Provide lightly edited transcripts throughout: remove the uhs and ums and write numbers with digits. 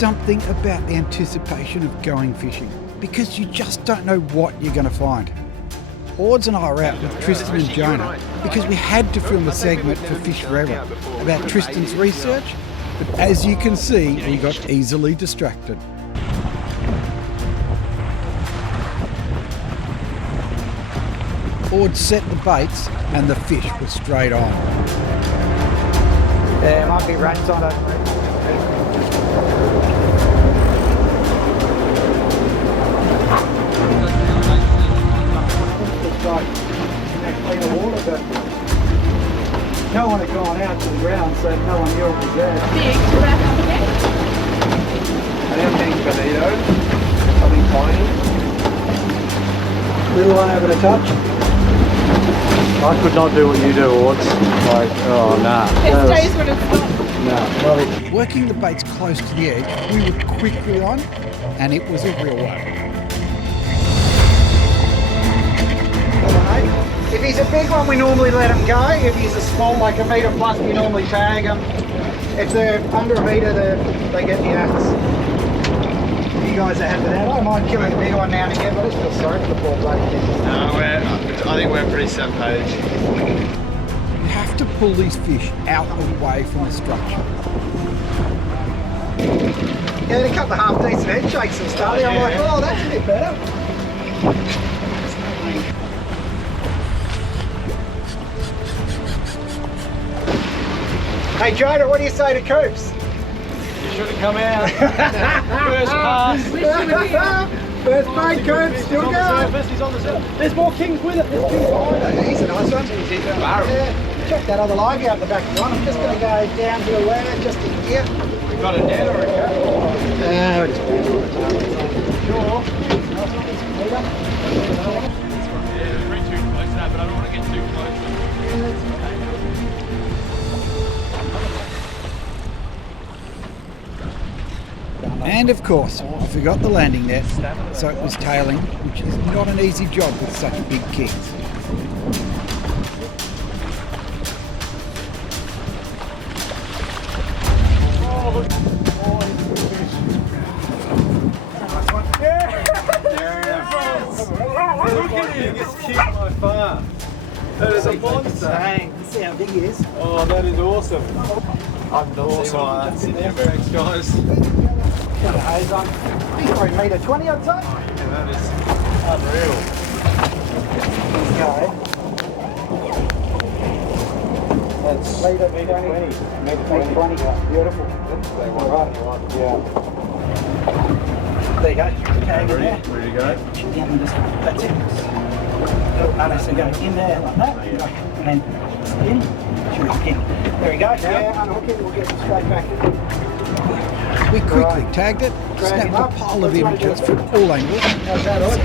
something about the anticipation of going fishing, because you just don't know what you're going to find. Auds and I are out with Tristan and Jonah because we had to film a segment for Fish Forever about Tristan's research, but as you can see, we got easily distracted. Auds set the baits and the fish were straight on. There might be rats on it. It's like clean of water, but no one had gone out to the ground, so no one knew it was there. Big rat up again. I don't think bonito. Something tiny. Little one over the touch. I could not do what you do, Auds. Like, oh, nah. It stays when it's not. No, Working the baits close to the edge, we were quickly on, and it was a real one. if he's a big one, we normally let him go. If he's a small, like a metre plus, we normally tag him. If they're under a metre, they get the axe. You guys are happy with that. I don't mind killing a big one now and again, but I just feel sorry for the poor bloody thing. No, I think we're pretty same page. You have to pull these fish out away from the structure. Yeah, they cut the half decent head shakes and stuff. I'm like, oh, that's a bit better. Hey Jonah, what do you say to Coops? You should have come out. First pass. First bait, Coops, still going. He's on the surface. There's more kings with it. There's kings behind it. He's a nice one. Yeah, check that other leg out the back of one. I'm just going to go down to the land just in here. We got a net or a cat? We're just going to Sure. Yeah, Bring too close to that, but I don't want to get too close. And of course, I forgot the landing net, so it was tailing, which is not an easy job with such big kings. Look at him, biggest king by far. That is a monster. see how big he is. Oh, that is awesome. I've not seen one like that in there. Thanks, guys. Got a hose on. He's probably metre 20, I'd say. Yeah, that is unreal. Go. That's Metre 20. metre 20. Metre 20. Beautiful. Alright. Yeah. There you go. Tag in there. Ready to go? Yeah, and just, that's it. Little harness and go in there like that. And then in. Should hook in. There we go. Yeah, unhook him. We'll get him straight back. We quickly tagged it, snapped a pile of images from all angles. How's that, Odd?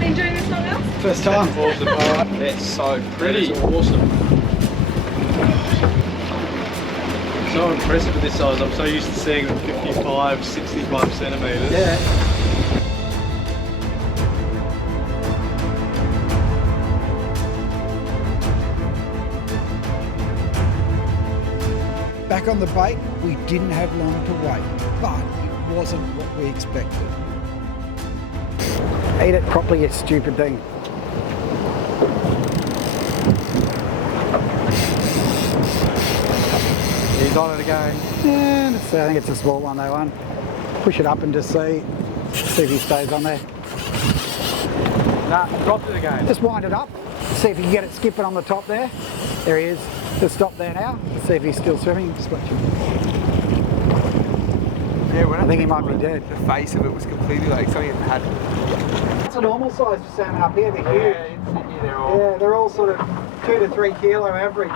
Been doing this long else? First time. Awesome. That's so pretty. That is awesome. So impressive with this size. I'm so used to seeing 55, 65 centimetres. Yeah. Back on the bait, we didn't have long to wait, but it wasn't what we expected. Eat it properly, you stupid thing. He's on it again. Yeah, let's see. I think it's a small one, that one. Push it up and just see if he stays on there. Nah, dropped it again. Just wind it up. See if you can get it skipping on the top there. There he is. Just stop there now. See if he's still swimming. Just watch him. Yeah, when I think he might be dead. The face of it was completely like something that had. It's a normal size for salmon up here. They're huge. They're all. Yeah, they're all sort of 2 to 3 kilo average.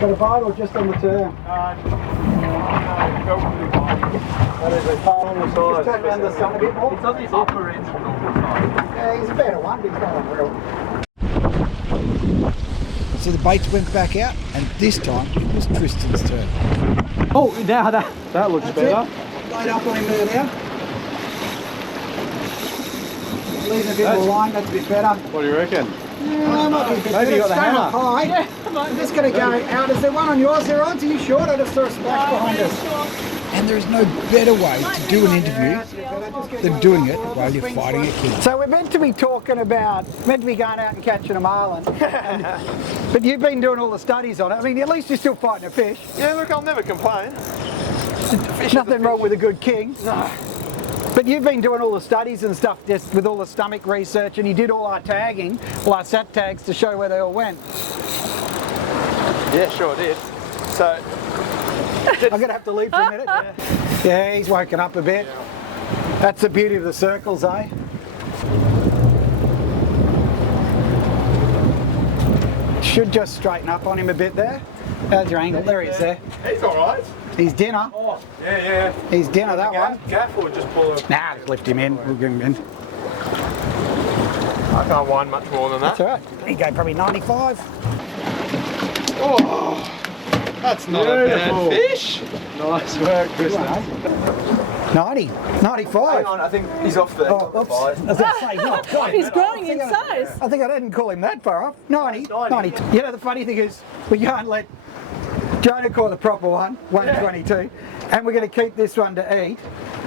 Got a bite or just on the turn? That is a normal size. Just turn around the sun a bit more. It's on the upper end of normal size. Yeah, he's a better one, but he's not unreal. So the baits went back out, and this time it was Tristan's turn. Oh, now that looks better. Laid up on him there now. leaving a bit of a line, that's a bit better. What do you reckon? No, might be a bit better. you got the It's going hammer. up high. I'm just going to go out. Is there one on yours there, Odds? Are you short? I just saw a splash behind us. And there is no better way to do an interview than doing it while you're fighting a king. So we're meant to be talking about, meant to be going out and catching a marlin. But you've been doing all the studies on it. I mean, at least you're still fighting a fish. Yeah, look, I'll never complain. Nothing wrong with a good king. No. But you've been doing all the studies and stuff just with all the stomach research, and you did all our tagging, all our sat tags to show where they all went. Yeah, sure did. So, I'm going to have to leave for a minute. Yeah, he's woken up a bit. That's the beauty of the circles, eh? Should just straighten up on him a bit there. How's your angle? There he is there. he's alright. He's dinner. Oh, yeah. He's dinner, that one. Gaff or just pull it? Nah, just lift him in. We'll give him in. I can't wind much more than that. That's all right. He go probably 95. Oh, that's not a bad fish. Nice work, Kristen. 90, 95. Hang on, I think he's off the Oh, oops. I was going to say, not quite. He's growing in size. I think I didn't call him that far off. 90. You know, the funny thing is, we can't let Jonah call the proper one, 122, and we're going to keep this one to eat,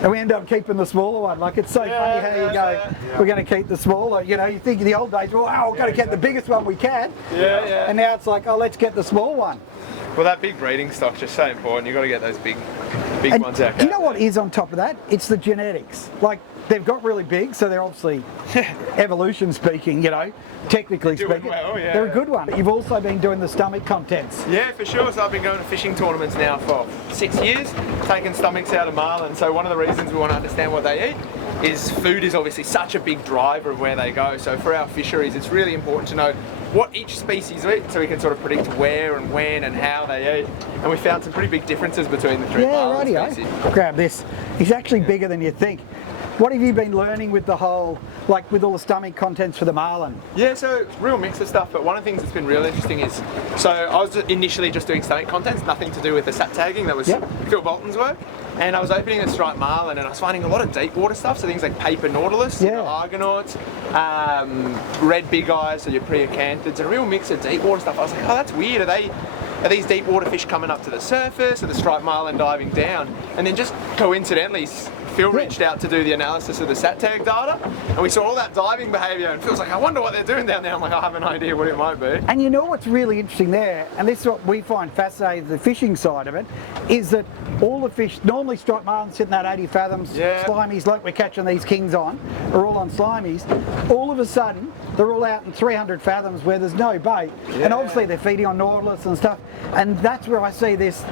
and we end up keeping the smaller one. Like, it's so funny how you go, we're going to keep the smaller, you know, you think in the old days, well, we've got to get the biggest one we can. Yeah. And now it's like, oh, let's get the small one. Well, that big breeding stock's just so important. You've got to get those big And ones out. do you know what is on top of that? It's the genetics. Like, they've got really big, so they're obviously, evolution speaking, you know, technically Doing speaking, well, yeah. they're a good one. You've also been doing the stomach contents. Yeah, for sure. So I've been going to fishing tournaments now for 6 years, taking stomachs out of marlin. So one of the reasons we want to understand what they eat is food is obviously such a big driver of where they go. So for our fisheries, it's really important to know what each species eat, so we can sort of predict where and when and how they eat. And we found some pretty big differences between the three marlin species. Grab this. He's actually bigger than you think. What have you been learning with the whole, like with all the stomach contents for the marlin? Yeah, so real mix of stuff, but one of the things that's been real interesting is, so I was initially just doing stomach contents, nothing to do with the sat tagging, that was Phil Bolton's work, and I was opening a striped marlin and I was finding a lot of deep water stuff, so things like paper nautilus, argonauts, red big eyes, so your preacanthids, a real mix of deep water stuff. I was like, oh, that's weird, are these deep water fish coming up to the surface, or the striped marlin diving down? And then just coincidentally, Phil reached out to do the analysis of the sat tag data, and we saw all that diving behaviour, and Phil's like, I wonder what they're doing down there. I'm like, I have an idea what it might be. And you know what's really interesting there, and this is what we find fascinating, the fishing side of it, is that all the fish, normally striped marlins sitting at 80 fathoms, slimies like we're catching these kings on, are all on slimies. All of a sudden, they're all out in 300 fathoms where there's no bait. And obviously they're feeding on nautilus and stuff. And that's where I see this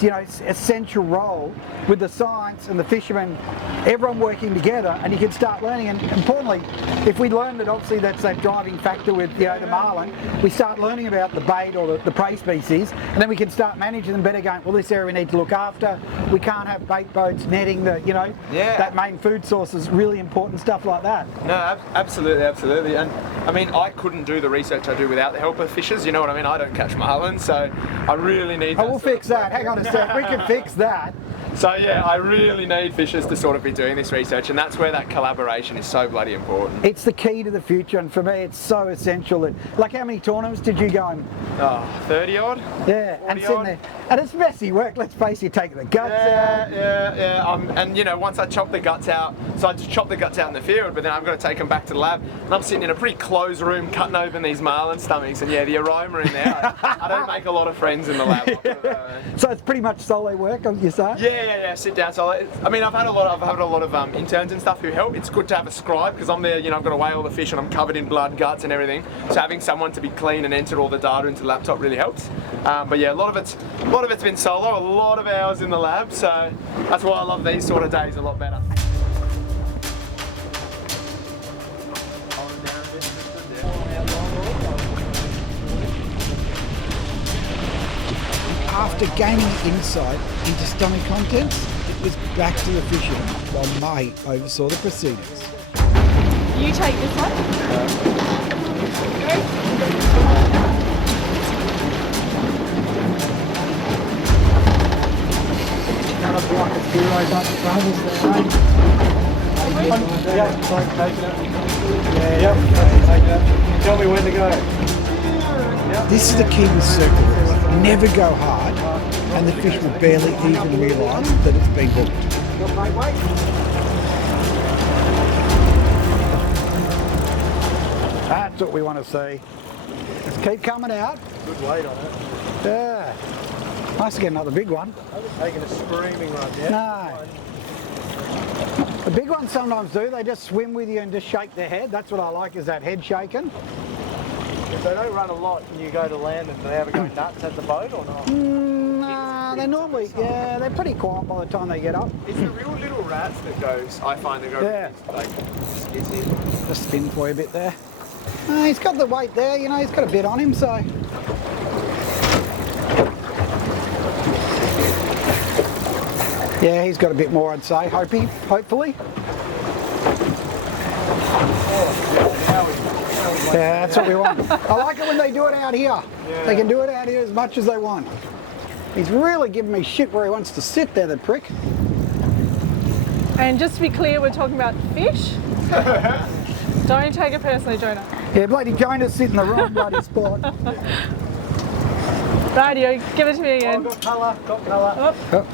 you know, essential role with the science and the fishermen, everyone working together, and you can start learning. And importantly, if we learn that obviously that's that driving factor with, you know, the marlin, we start learning about the bait or the prey species, and then we can start managing them better, going, well, this area we need to look after. We can't have bait boats netting the, you know, that main food source is really important, stuff like that. No, absolutely. And I mean, I couldn't do the research I do without the help of fishers, you know what I mean? I don't catch marlin, so I really need we'll fix that. Hang on a sec, we can fix that. So yeah, I really need fishers to sort of be doing this research, and that's where that collaboration is so bloody important. It's the key to the future, and for me it's so essential. That, like, how many tournaments did you go in? 30 odd? Yeah, and sitting there. And it's messy work, let's face it, taking the guts out. And you know, once I chop the guts out, so I just chop the guts out in the field, but then I've got to take them back to the lab, and I'm sitting in a pretty closed room cutting open these marlin stomachs, and yeah, the aroma in there, I don't make a lot of friends in the lab. So it's pretty much solo work, you say? Yeah, sit down. So I mean, I've had a lot of interns and stuff who help. It's good to have a scribe, because I'm there, you know, I've got to weigh all the fish and I'm covered in blood, guts and everything. So having someone to be clean and enter all the data into the laptop really helps. But yeah, a lot of it's been solo, a lot of hours in the lab. So that's why I love these sort of days a lot better. After gaining insight into stomach contents, it was back to the fishing while May oversaw the proceedings. You take this one. Yeah, it's like taking it. Yep. Take that. Tell me when to go. This is the key with circle hooks. Never go hard, and the fish will barely even realise that it's been hooked. That's what we want to see. Just keep coming out. Good weight on it. Yeah. Nice to get another big one. I haven't taken a screaming run yet. No. The big ones sometimes do. They just swim with you and just shake their head. That's what I like, is that head shaking. If they don't run a lot and you go to land, and do they ever go nuts at the boat or not? Nah, they're normally, yeah, they're pretty quiet by the time they get up. It's the real little rats that goes, I find, that go Yeah. like, it's it. Just spin for you a bit there. He's got the weight there, you know, he's got a bit on him, so. Yeah, he's got a bit more, I'd say, hopefully. Yeah, that's what we want. I like it when they do it out here. Yeah. They can do it out here as much as they want. He's really giving me shit where he wants to sit there, the prick. And just to be clear, we're talking about fish. Don't take it personally, Jonah. Yeah, bloody Jonah's sitting in the wrong bloody spot. Radio, give it to me Oh, again. got colour, got colour. Oh, Oh,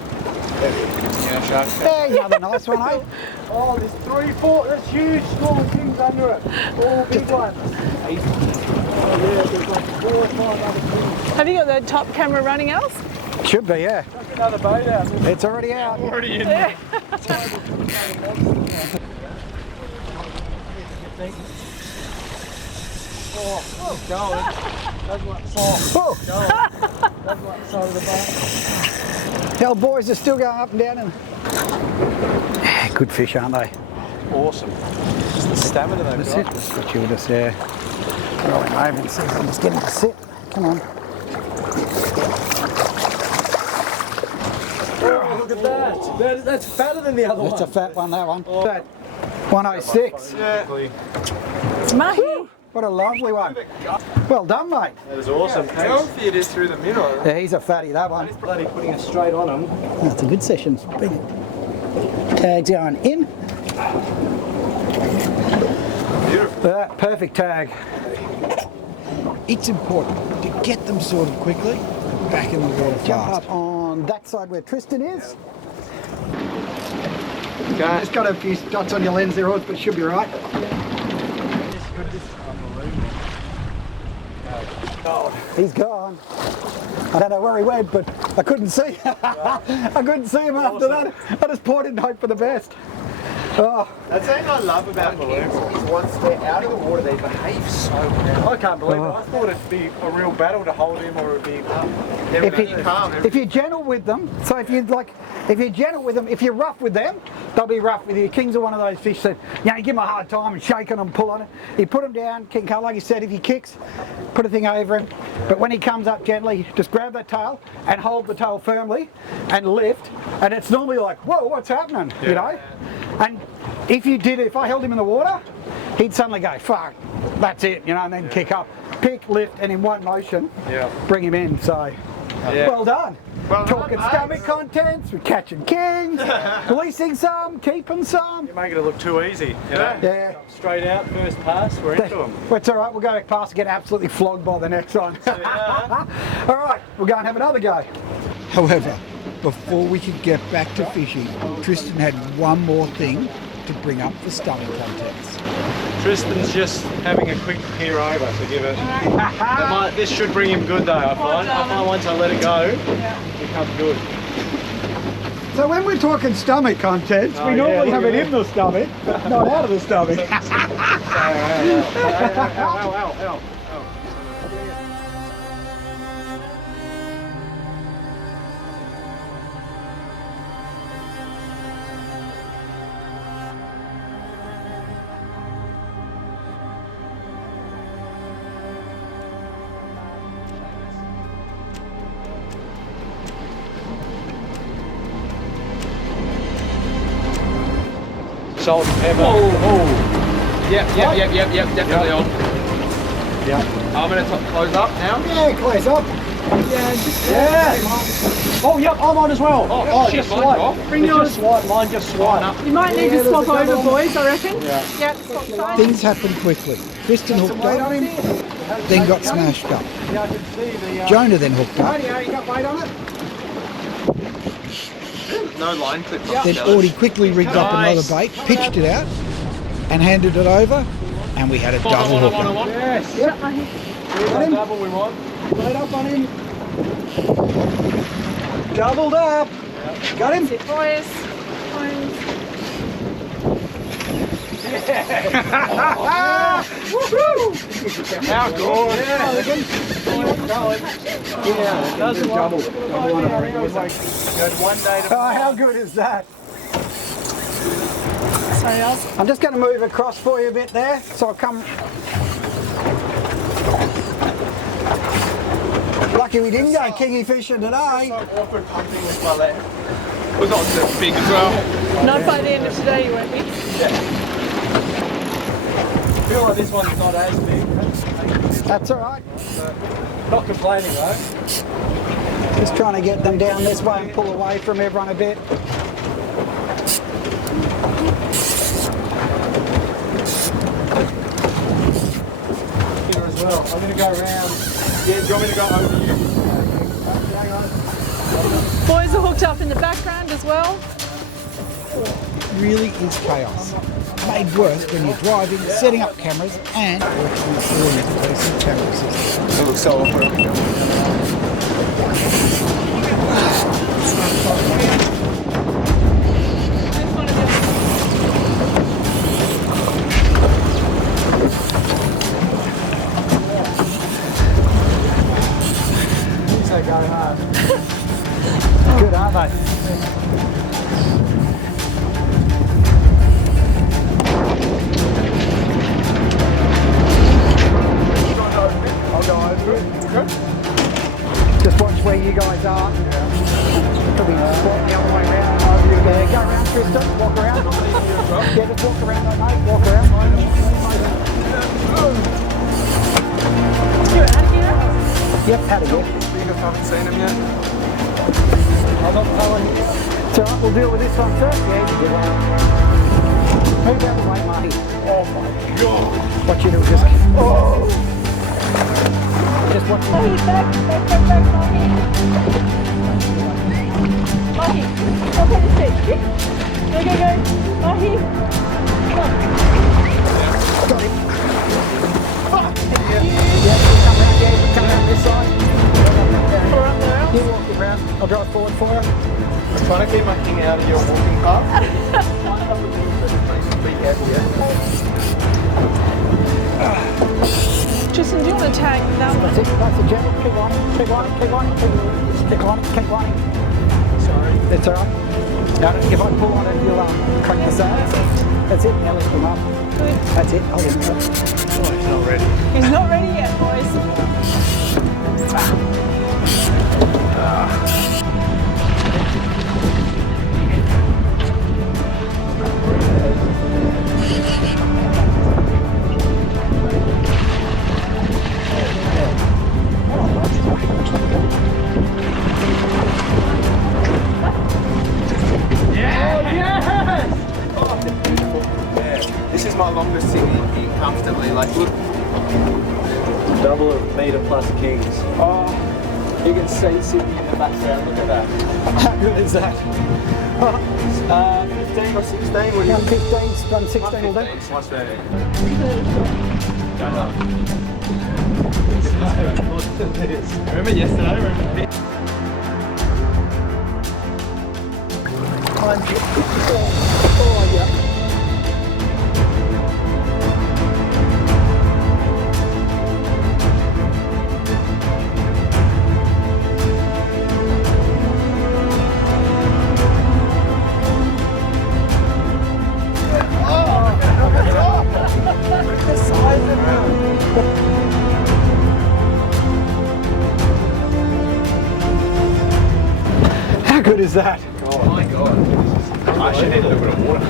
Yeah, shark. there's another nice one, eh? Oh, there's 3, 4, there's huge small things under it. All big ones. Oh yeah, there's like 4 or 5 other things. have you got the top camera running, Els? Should be, yeah. Chuck another boat out. It's already out. Already in Yeah. Oh, going. That's what soft. Oh, That's what side of the boat. the old boys are still going up and down. And... Yeah, good fish, aren't they? Awesome. Just the stamina they've That's got. it. Let's put you with us there. Roll him over and see if I can just get him to sit. Come on. Oh, look at that. That's fatter than the other one. That's a fat one, that one. That 106. Yeah. It's mahi. What a lovely one. Well done, mate. That was awesome. How Thanks. healthy it is through the middle. Yeah, he's a fatty, that one. Bloody putting it straight on him. That's a good session. Big tags going in. Beautiful. Perfect tag. It's important to get them sorted quickly, back in the water fast. Jump up on that side where Tristan is. Okay. Just got a few dots on your lens there, Auds, but it should be right. He's gone. I don't know where he went, but I couldn't see. I couldn't see him after that. I just poured in and hoped for the best. Oh, That's the thing I love about kings is once they're out of the water, they behave so well. I can't believe it. I thought it'd be a real battle to hold him, or it'd be. They're if, really you, calm. if you're gentle with them, so if you're gentle with them, if you're rough with them, they'll be rough with you. Kings are one of those fish that, you give them a hard time and shake on them, pull on it. You put them down, king cut, like you said, if he kicks, put a thing over him. But when he comes up gently, just grab that tail and hold the tail firmly and lift. And it's normally like, whoa, what's happening? You know? And if I held him in the water, he'd suddenly go, fuck, that's it, and then kick up. Pick, lift, and in one motion, bring him in. So, well done. Well Talking done, stomach contents, we're catching kings, releasing some, keeping some. You're making it look too easy. Yeah. Straight out, first pass, we're into them. Well, it's all right, we'll go back past and get absolutely flogged by the next one. All right, we'll go and have another go. However, before we could get back to fishing, Tristan had one more thing to bring up for stomach contents. Tristan's just having a quick peer over to give it. This should bring him good though, I find. I find once I let it go, it becomes good. So when we're talking stomach contents, we normally have it in the stomach, not out of the stomach. Ow. Salt and pepper. Yep, definitely on. Yeah. I'm going to close up now. Yeah, close up. Yeah, just Oh, yep, I'm on as well. Oh, it's just mine's swipe. off. Bring It's yours. just swipe. Mine just swipe. You might need to swap over, boys, I reckon. Yeah. Swap sides. Things happened quickly. Tristan hooked up, then got smashed up. Yeah, I can see the... Jonah then hooked up. Radio, you got weight on it? No line clip. Then Audie quickly rigged up another bait, pitched it out, and handed it over, and we had a double hookup. Yes. Yep, I hear. Here's the double we want. Weight up on him. Doubled up. Got him? That's it, boys. How good. Yeah, it does double. One day to... Oh, how good is that? Sorry, Oz. I'm just going to move across for you a bit there, so I'll come. Lucky we didn't go kingy fishing today. Awkward pumping with my leg. It was not so big as well. Not by the end of today, you won't be. I feel like this one's not as big. That's all right. Not complaining though. Just trying to get them down this way and pull away from everyone a bit. Here as well. I'm going to go around. Yeah, do you want me to go over you? Hang on. Boys are hooked up in the background as well. Really is chaos. Made worse when you're driving, setting up cameras, and working with all inclusive camera systems. It looks so awkward. These are going hard. Good, aren't they? I'll go over it. Good. Just watch where you guys are. Could be squatting the other way around. Over you there. Go around, Tristan. Walk around. Yeah, just walk around, mate. Walk around. You out of here? Yep, out of here. You guys haven't seen him yet. I'm not telling you. It's all right, we'll deal with this one first. Yeah, you do it. Move out of the way, Marty. Oh my god. What you do, just... Oh! Just watch Mahi, back, Mahi. Mahi, up on the stick. Go. Mahi. Come Got him. Yeah, come around this side. on. Up there. You walk around. I'll drive forward for you. I'm trying to keep my king out of your walking path. Be careful, yeah? Tristan, do you want to tag that one? That's it, that's it, General. Keep on it. Stick on it. Sorry. That's all right. Now, if I pull on it, you'll crank the sails. That's it. Now lift them up. Good. That's it. Hold it. Oh, he's not ready. He's not ready yet, boys. This is my longest sitting comfortably. Like, look. Double of metre plus kings. Oh, you can see Sydney in the background. Look at that. How good is that? 15 or 16. What do you? 115, 116 all day. 15, 113. Remember yesterday? Oh, yeah. How good is that? Oh my god. I should need a little bit of water.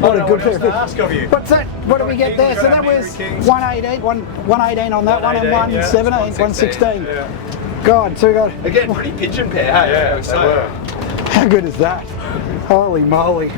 What a good pair of fish. Ask of you. What's that? What do we get there? So that was 118, 118 on that one, and 117, 116. Yeah. God, so we got Again, pretty pigeon pair, hey? Yeah, So, how good is that? Holy moly.